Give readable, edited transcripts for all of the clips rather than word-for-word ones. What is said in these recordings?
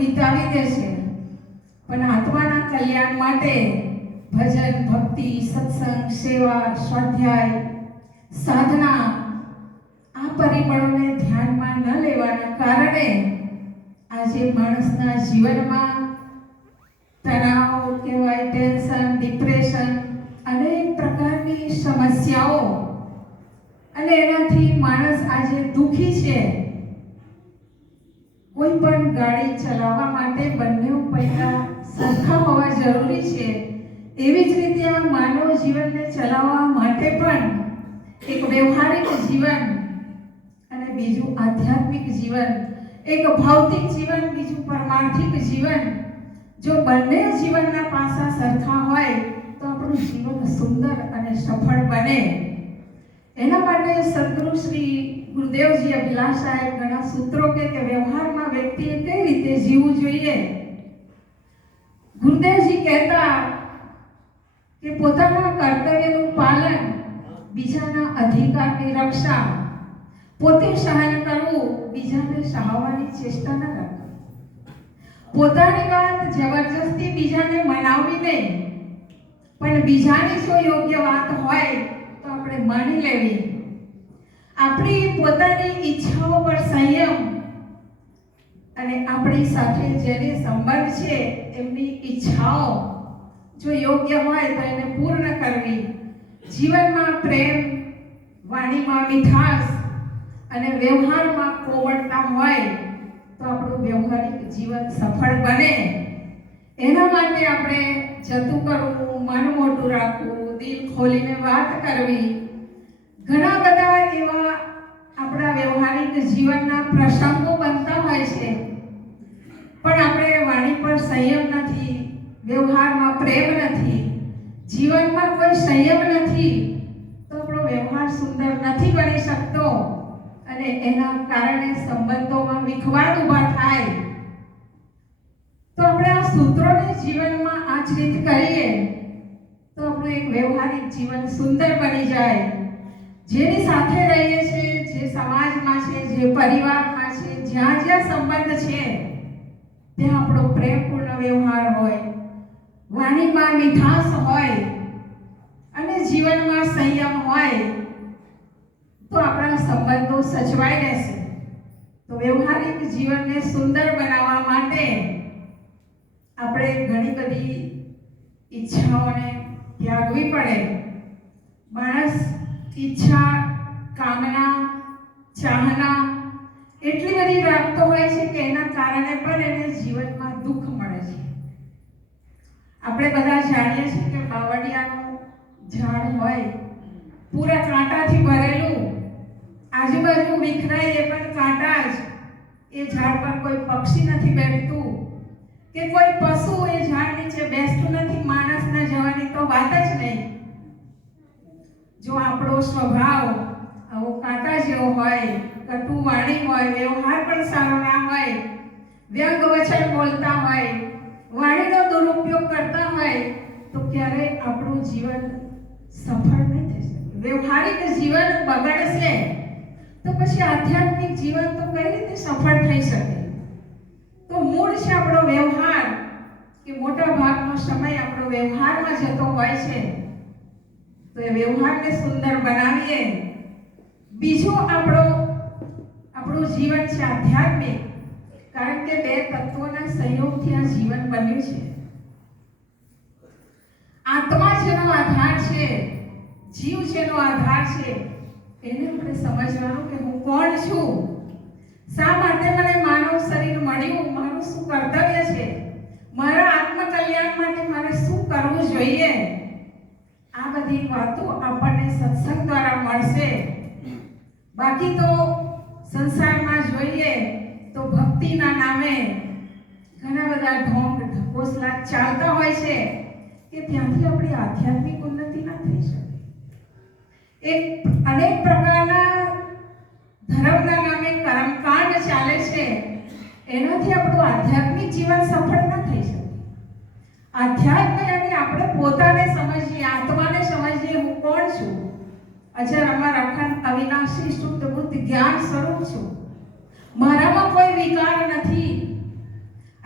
વિતાવી દે છે, પણ આત્માના કલ્યાણ માટે ભજન, ભક્તિ, સત્સંગ, સેવા, સ્વાધ્યાય, સાધના આ પરિબળોને ધ્યાનમાં ન લેવાના કારણે આજે માણસના જીવનમાં તણાવ કહેવાય, ટેન્શન, ડિપ્રેશન, અનેક પ્રકારની સમસ્યાઓ અને એનાથી માણસ આજે દુઃખી છે. કોઈ પણ ગાડી ચલાવવા માટે બંને પૈડા સરખા હોવા જરૂરી છે. એવી જ રીતે આ માનવ જીવનને ચલાવવા માટે પણ એક વ્યવહારિક જીવન અને બીજું આધ્યાત્મિક જીવન, એક ભૌતિક જીવન, બીજું પરમાર્થિક જીવન, જો બંને જીવનના પાસા સરખા હોય તો આપણું જીવન સુંદર અને સફળ બને. એના માટે સદગુરુ શ્રી ગુરુદેવજી અભિલાષાએ ઘણા સૂત્રો કે વ્યવહારમાં વ્યક્તિએ કઈ રીતે જીવવું જોઈએ. ગુરુદેવજી કહેતા કે પોતાના કર્તવ્યનું પાલન, બીજાના અધિકારની રક્ષા, પોતે સહન કરવું, બીજાને સહાવવાની ચેષ્ટા ન કરવી, પોતાની વાત જબરજસ્તી બીજાને મનાવવી નહીં, પણ બીજાની જો યોગ્ય વાત હોય તો આપણે માની લેવી. આપણી પોતાની ઈચ્છાઓ પર સંયમ અને આપણી સાથે જેને સંબંધ છે એમની ઈચ્છાઓ જો યોગ્ય હોય તો એને પૂર્ણ કરવી. જીવનમાં પ્રેમ, વાણીમાં મીઠાશ અને વ્યવહારમાં કોમળતા હોય તો આપણું વ્યવહારિક જીવન સફળ બને. એના માટે આપણે જતું કરવું, મન મોટું રાખવું, દિલ ખોલીને વાત કરવી. ઘણા બધા એવા આપણા વ્યવહારિક જીવનના પ્રસંગો બનતા હોય છે, પણ આપણે વાણી પર સંયમ નથી, વ્યવહારમાં પ્રેમ નથી, જીવનમાં કોઈ સંયમ નથી, તો આપણો વ્યવહાર સુંદર નથી બની શકતો અને એના કારણે સંબંધોમાં વિખવાદ ઊભા થાય. તો આપણે આ સૂત્રોને જીવનમાં આચરિત કરીએ તો આપણું એક વ્યવહારિક જીવન સુંદર બની જાય. જેની સાથે રહીએ છીએ, જે સમાજમાં છે, જે પરિવારમાં છે, જ્યાં જ્યાં સંબંધ છે ત્યાં આપણો પ્રેમપૂર્ણ વ્યવહાર હોય, વાણીમાં મીઠાશ હોય અને જીવનમાં સંયમ હોય તો આપણા સંબંધો સચવાઈ રહેશે. તો વ્યવહારિક જીવનને સુંદર બનાવવા માટે આપણે ઘણી બધી ઈચ્છાઓને ત્યાગવી પડે. માણસ ઈચ્છા, કામના, ચાહના એટલી બધી રાખતો હોય છે કે એના કારણે પણ એને જીવનમાં દુઃખ મળે છે. આપણે બધા જાણીએ છીએ કે બાવળિયાનું ઝાડ હોય પૂરા કાંટાથી ભરેલું, આજુબાજુ વિખરાય એ પણ કાંટા જ. એ ઝાડ પર કોઈ પક્ષી નથી બેઠતું કે કોઈ પશુ એ ઝાડ નીચે બેસતું નથી. માણસના જવાની તો વાત જ નહીં. જો આપણો સ્વભાવ આવો કાંટા જેવો હોય, કટુ વાણી હોય, વ્યવહાર પણ સારો ના હોય, વ્યંગ વચન બોલતા હોય, વાણીનો દુરુપયોગ કરતા હોય તો ક્યારેય આપણું જીવન સફળ નહીં થઈ શકે. વ્યવહારિક જીવન બગડશે તો પછી આધ્યાત્મિક જીવન તો કઈ રીતે સફળ થઈ શકે? તો મૂળ છે આપણો વ્યવહાર, કે મોટા ભાગનો સમય આપણો વ્યવહારમાં જતો હોય છે. તો એ વ્યવહારને સુંદર બનાવીએ. બીજું આપણું જીવન છે આધ્યાત્મિક, કારણ કે બે તત્વોના સંયોગથી આ જીવન બન્યું છે. આત્મા જેનો આધાર છે, જીવ જેનો આધાર છે, એને આપણે સમજવાનું કે હું કોણ છું, શા માટે મને માનવ શરીર મળ્યું, મારું શું કર્તવ્ય છે, મારા આત્મકલ્યાણ માટે મારે શું કરવું જોઈએ. આ બધી વાતો આપણને સત્સંગ દ્વારા મળશે. બાકી તો સંસારમાં જોઈએ તો ભક્તિના નામે ઘણા બધા ઢોંગ ઢકોસલા ચાલતા હોય છે કે ત્યાંથી આપણી આધ્યાત્મિક ઉન્નતિ ના થઈ શકે. અનેક પ્રકારના ધર્મના નામે કર્મકાંડ ચાલે છે, એનાથી આપણું આધ્યાત્મિક જીવન સફળ ના થઈ શકે. આધ્યાત્મ એટલે આપણે પોતાને સમજીએ, આત્માને સમજીએ, હું કોણ છું, અજર અમર અખંડ અવિનાશી શુદ્ધ બુદ્ધ જ્ઞાન સ્વરૂપ છું, મારામાં કોઈ વિકાર નથી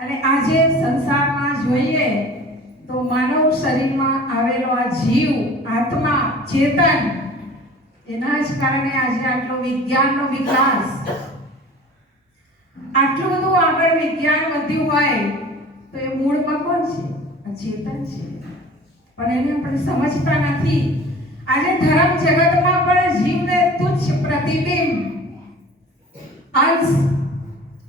અને આજે સંસારમાં જોઈએ તો માનવ શરીરમાં આવેલો આ જીવ, આત્મા, ચેતન, એના જ કારણે આજે આટલો વિજ્ઞાનનો વિકાસ, આટલું બધું આગળ વિજ્ઞાન વધ્યું હોય તો એ મૂળમાં કોણ છે? આ ચેતન છે. પણ એને આપણે સમજતા નથી. આજે ધર્મ જગતમાં પણ જીવને તુચ્છ પ્રતિબિંબ, અંશ,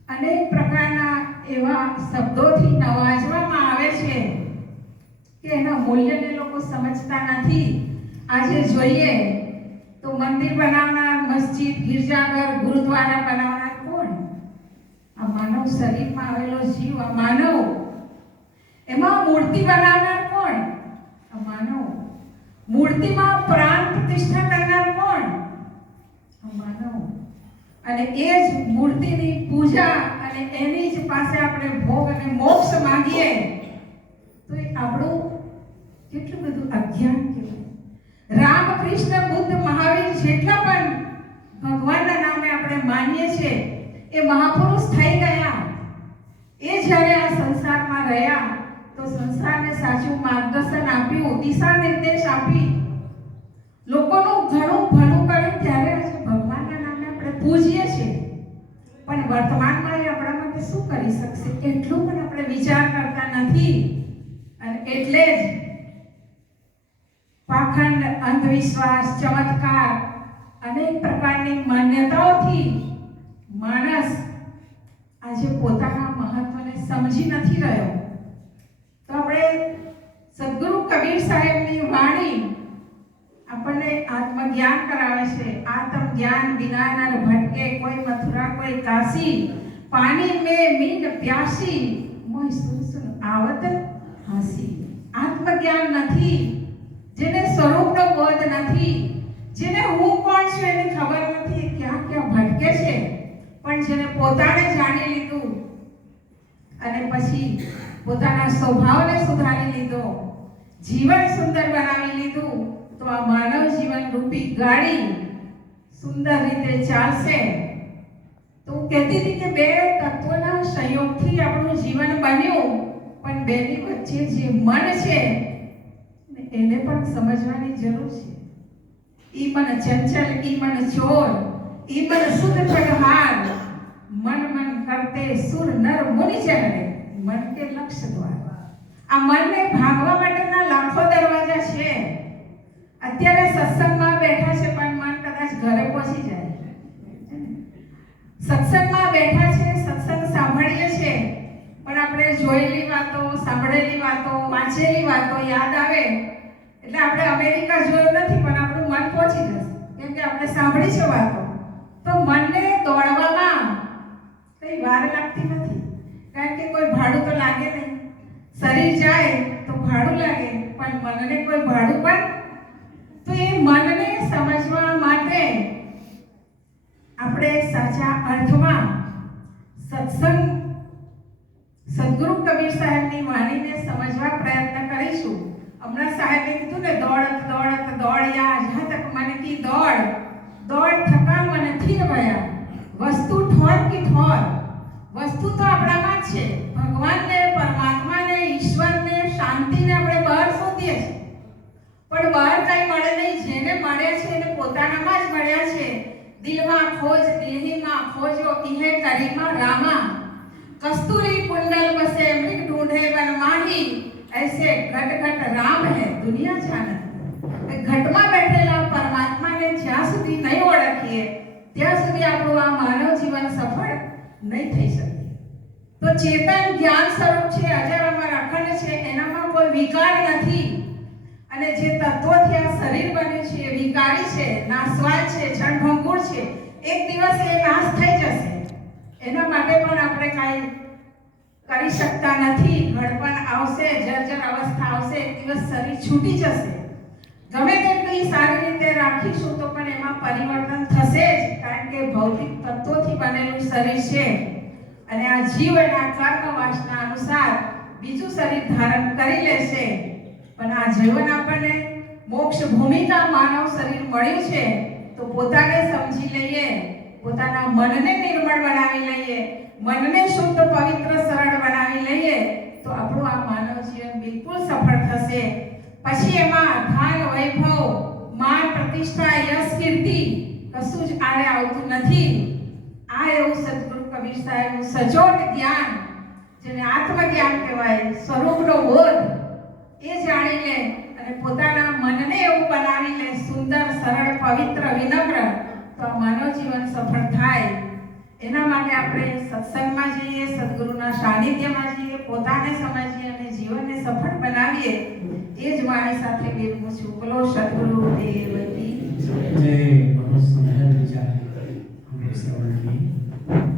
અનેક પ્રકારના એવા શબ્દોથી નવાજવામાં આવે છે કે એના મૂલ્યને લોકો સમજતા નથી. આજે જોઈએ તો મંદિર બનાવનાર, મસ્જિદ, ગિરજાઘર, ગુરુદ્વારા બનાવનાર કોણ? આ માનવ શરીરમાં આવેલો જીવ, આ માનવ. એમાં મૂર્તિ બનાવનાર કોણ? આ માનવ. મૂર્તિમાં પ્રાણ પ્રતિષ્ઠા કરનાર કોણ? આ માનવ. અને એ જ મૂર્તિની પૂજા અને એની જ પાસે આપણે ભોગ અને મોક્ષ માંગીએ તો એ આપણું કેટલું બધું અજ્ઞાન કહેવાય. રામ, કૃષ્ણ, બુદ્ધ, મહાવીર જેટલા પણ ભગવાનના નામે આપણે માનીએ છીએ એ મહાપુરુષ થઈ ગયા. એ જ્યારે આ સંસારમાં રહ્યા તો સંસારને સાચું માર્ગદર્શન આપ્યું, દિશા નિર્દેશ આપી, લોકોનું ઘણું ભલું કર્યું. ત્યારે આજે ભગવાનના નામે આપણે પૂજીએ છીએ. પણ વર્તમાનમાં એ આપણા માટે શું કરી શકશે એટલું પણ આપણે વિચાર કરતા નથી. અને એટલે જ પાખંડ, અંધવિશ્વાસ, ચમત્કાર, અનેક પ્રકારની માન્યતાઓથી માણસ આજે પોતાના મહત્વને સમજી નથી રહ્યો. તો આપણે સદગુરુ કબીર સાહેબની વાણી આપણને આત્મજ્ઞાન કરાવે છે. આત્મ જ્ઞાન बिना नर भटके, कोई मथुरा कोई काशी, पानी में मीन प्यासी, मोह सुन सुन आवत हासी. આત્મજ્ઞાન નથી, જેને સ્વરૂપનો બોધ નથી, જેને હું કોણ છું એની ખબર નથી, ક્યાં ક્યાં ભટકે છે. પણ જેને પોતાને જાણી લીધું અને પછી પોતાના સ્વભાવને સુધારી લીધો, જીવન સુંદર બનાવી લીધું, તો આ માનવ જીવન રૂપી ગાડી સુંદર રીતે ચાલશે. તો હું કહેતી હતી કે બે તત્વોના સંયોગથી આપણું જીવન બન્યું, પણ બેની વચ્ચે જે મન છે એને પણ સમજવાની જરૂર છે. ઈ મન ચંચલ, ઈ મન ચોર, ઈ મન શુદ્ધ પ્રગહાર, મન મન કરતે સુર નર મુનિ ચરણે, મન કે લક્ષ્ય દ્વાર. આ મનને ભાગવા માટેના લાખો દરવાજા છે. અત્યારે સત્સંગમાં બેઠા છે પણ મન કદાચ ઘરે પહોંચી જાય. સત્સંગમાં બેઠા છે, સત્સંગ સાંભળીએ છે, પણ આપણે જોયેલી વાતો, સાંભળેલી વાતો, વાંચેલી વાતો યાદ આવે એટલે આપણે અમેરિકા જોયું નથી પણ આપણું મન પહોંચી જશે, કેમ કે આપણે સાંભળી છે વાતો. તો મનને દોડવામાં કઈ વાર લાગતી નથી, કારણ કે કોઈ ભાડું તો લાગે નહીં. શરીર જાય તો ભાડું લાગે, પણ મનને કોઈ ભાડું પણ. તો એ મનને સમજવા માટે આપણે સાચા અર્થમાં સત્સંગ, સદગુરુ કબીર સાહેબની વાણીને સમજવા પ્રયત્ન કરીશું. હમણાં સાહેબે કીધું ને, દોડત દોડત દોડ્યા જ્યાં તક મન કી દોડ, દોડ થકા મન થીર ભયા, વસ્તુ ઠોર કી ઠોર. વસ્તુ તો આપણામાં જ છે. ભગવાનને, પરમાત્માને, ઈશ્વરને, શાંતિને આપણે બહાર શોધીએ છીએ, પણ બહાર કઈ મળે નહીં. જેને મળ્યા છે એને પોતાનામાં જ મળ્યા છે. દિલમાં ખોજ દિલ્હીમાં ખોજો, ઇહે કરીમાં રામા, કસ્તુરી कुंडल बसे मृग ढूंढे वन माही, ऐसे घट घट राम है दुनिया जानत. ઘટમાં બેઠેલા પરમાત્માને જ્યાં સુધી નહીં ઓળખીએ ત્યાં સુધી આપણું આ માનવ જીવન સફળ નહીં થઈ શકે. તો ચેતન જ્ઞાન સ્વરૂપ છે, અજર અમર અખંડ છે, એનામાં કોઈ વિકાર નથી. અને જે તત્વોથી આ શરીર બન્યું છે એ વિકારી છે, નાશવાન છે, ક્ષણભંગુર છે. એક દિવસ એ નાશ થઈ જશે. એના માટે પણ આપણે કાંઈ કરી શકતા નથી. ઘડપણ આવશે, જર્જર અવસ્થા આવશે, એક દિવસ શરીર છૂટી જશે. ગમે તેટલી સારી રીતે રાખીશું તો પણ એમાં પરિવર્તન થશે જ, કારણ કે ભૌતિક તત્વોથી બનેલું શરીર છે. અને આ જીવ એના કર્મ વાસના અનુસાર બીજું શરીર ધારણ કરી લેશે. પણ આ જીવન આપણને મોક્ષ ભૂમિકા માનવ શરીર મળ્યું છે, તો પોતાને સમજી લઈએ, પોતાના મનને નિર્મળ બનાવી લઈએ, મનને શુદ્ધ પવિત્ર સરળ બનાવી લઈએ. આપણું આ માનવ જીવન બિલકુલ સફળ થશે. પછી એમાં ધન, વૈભવ, માન, પ્રતિષ્ઠા, યશ, કીર્તિ કશું જ આડે આવતું નથી. આ એવું સદગુરુ કબીર સાહેબનું સચોટ જ્ઞાન, જેને આત્મજ્ઞાન કહેવાય, સ્વરૂપનો બોધ, એ જાણી લે અને પોતાના મનને એવું બનાવી લે સુંદર, સરળ, પવિત્ર, વિનમ્ર, તો આ માનવ જીવન સફળ થાય. એના માટે આપણે સત્સંગમાં જઈએ, સદગુરુના સાનિધ્યમાં જઈએ, પોતાને સમજીએ અને જીવનને સફળ બનાવીએ. એ જ વાણી સાથે વિરમું છું. બોલો સદગુરુ દેવ કી जय. बहुत सुंदर विचार हम लोग श्रवण किए.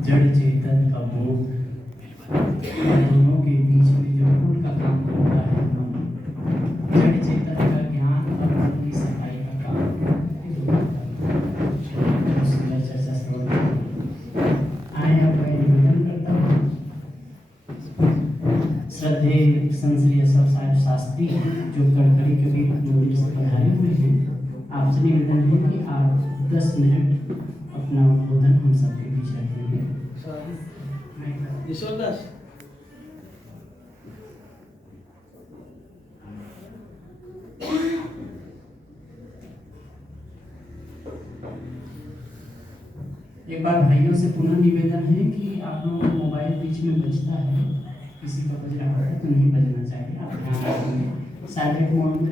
जड़ चेतन का बोध, दोनों के बीच में जो पुल का काम होता है, जड़ चेतन का ज्ञान और मन की सफाई का काम, बहुत सुंदर चर्चा श्रवण की. आए अब मैं निवेदन करता हूँ श्रद्धेय संश्री सब साहिब शास्त्री जो कड़कड़ी कभी मंदिर से पधारे हुए हैं, आपसे निवेदन है कि आप 10 मिनट अपना उद्बोधन हम सबके बीच रखेंगे. ईश्वरदास एक बार भाइयों से पुनः निवेदन है कि आप लोगों को मोबाइल बीच में बजता है, किसी का बज रहा है तो नहीं बजना चाहिए. आप ध्यान रखेंगे. साइलेंट मोड में